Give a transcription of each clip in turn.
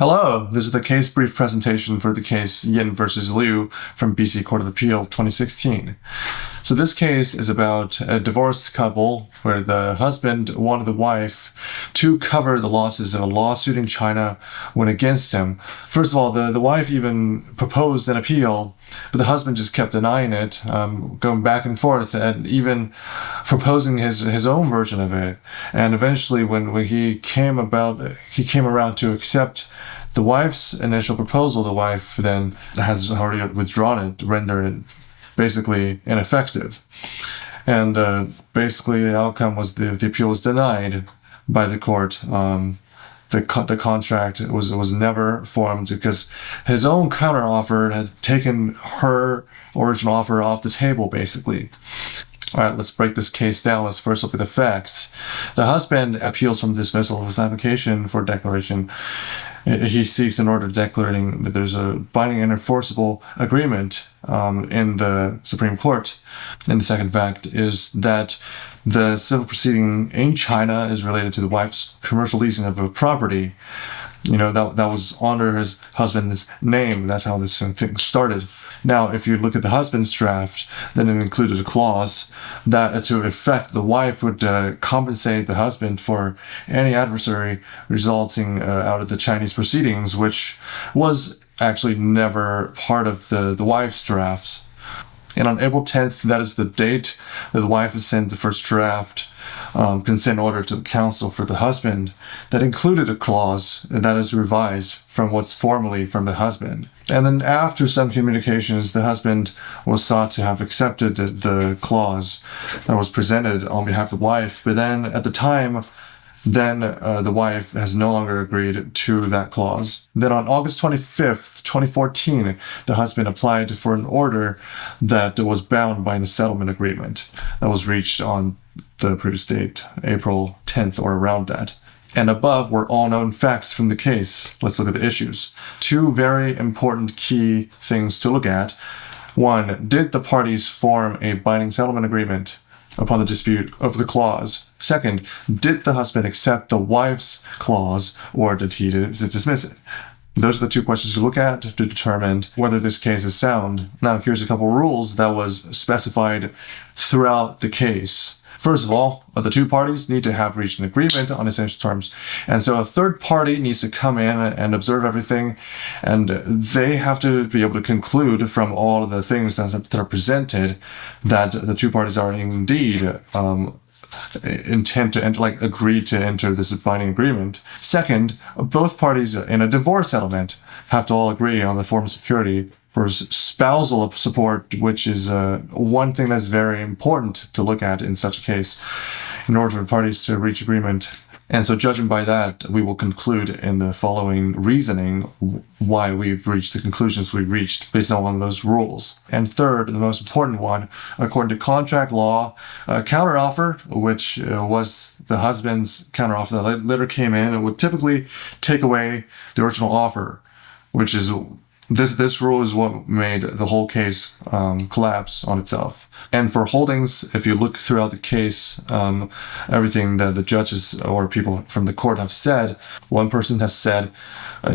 Hello, this is the case brief presentation for the case Yin versus Liu from BC Court of Appeal 2016. So this case is about a divorced couple where the husband wanted the wife to cover the losses in a lawsuit in China went against him. First of all, the wife even proposed an appeal, but the husband just kept denying it, going back and forth, and even proposing his own version of it. And eventually, when he came around to accept the wife's initial proposal, the wife then has already withdrawn it, rendered it basically ineffective. And basically the outcome was the appeal was denied by the court. The contract was never formed because his own counteroffer had taken her original offer off the table, basically. All right, let's break this case down. Let's first look at the facts. The husband appeals from dismissal of his application for declaration. He seeks an order declaring that there's a binding and enforceable agreement in the Supreme Court. And the second fact is that the civil proceeding in China is related to the wife's commercial leasing of a property. That was under his husband's name. That's how this thing started. Now, if you look at the husband's draft, then it included a clause that to effect the wife would compensate the husband for any adversary resulting out of the Chinese proceedings, which was actually never part of the wife's drafts. And on April 10th, that is the date that the wife has sent the first draft consent order to the counsel for the husband that included a clause that is revised from what's formerly from the husband. And then after some communications, the husband was sought to have accepted the clause that was presented on behalf of the wife. But then at the time, the wife has no longer agreed to that clause. Then on August 25th, 2014, the husband applied for an order that was bound by a settlement agreement that was reached on the previous date, April 10th or around that. And above were all known facts from the case. Let's look at the issues. Two very important key things to look at. One, did the parties form a binding settlement agreement upon the dispute of the clause? Second, did the husband accept the wife's clause or did he dismiss it? Those are the two questions to look at to determine whether this case is sound. Now, here's a couple rules that was specified throughout the case. First of all, the two parties need to have reached an agreement on essential terms. And so a third party needs to come in and observe everything. And they have to be able to conclude from all of the things that are presented that the two parties are indeed intend to agree to enter this binding agreement. Second, both parties in a divorce settlement have to all agree on the form of security for spousal support, which is one thing that's very important to look at in such a case in order for parties to reach agreement. And so judging by that, we will conclude in the following reasoning why we've reached the conclusions we've reached based on one of those rules. And third, the most important one, according to contract law, a counteroffer, which was the husband's counteroffer that later came in, it would typically take away the original offer, which is this rule is what made the whole case collapse on itself. And for holdings, if you look throughout the case, everything that the judges or people from the court have said, one person has said,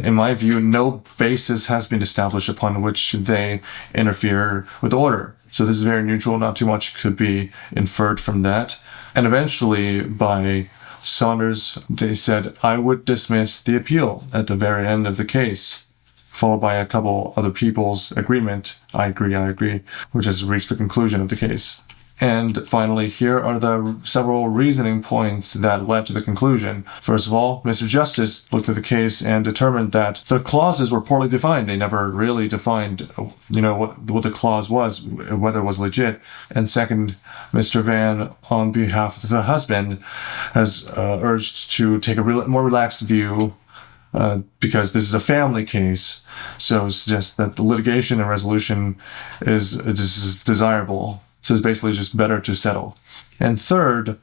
in my view, no basis has been established upon which they interfere with order. So this is very neutral, not too much could be inferred from that. And eventually, by Saunders, they said, I would dismiss the appeal at the very end of the case, followed by a couple other people's agreement, I agree, which has reached the conclusion of the case. And finally, here are the several reasoning points that led to the conclusion. First of all, Mr. Justice looked at the case and determined that the clauses were poorly defined. They never really defined, what the clause was, whether it was legit. And second, Mr. Van, on behalf of the husband, has urged to take a more relaxed view because this is a family case, so it's just that the litigation and resolution is desirable. So it's basically just better to settle. And third,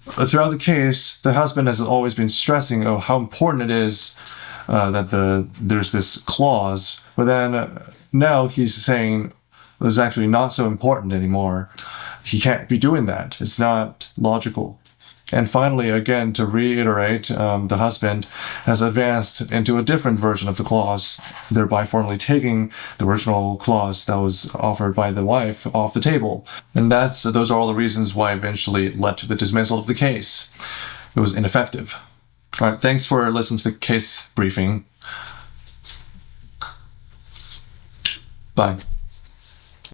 throughout the case, the husband has always been stressing how important it is that there's this clause, but then now he's saying it's actually not so important anymore. He can't be doing that. It's not logical. And finally, again, to reiterate, the husband has advanced into a different version of the clause, thereby formally taking the original clause that was offered by the wife off the table. And those are all the reasons why eventually it led to the dismissal of the case. It was ineffective. All right, thanks for listening to the case briefing. Bye.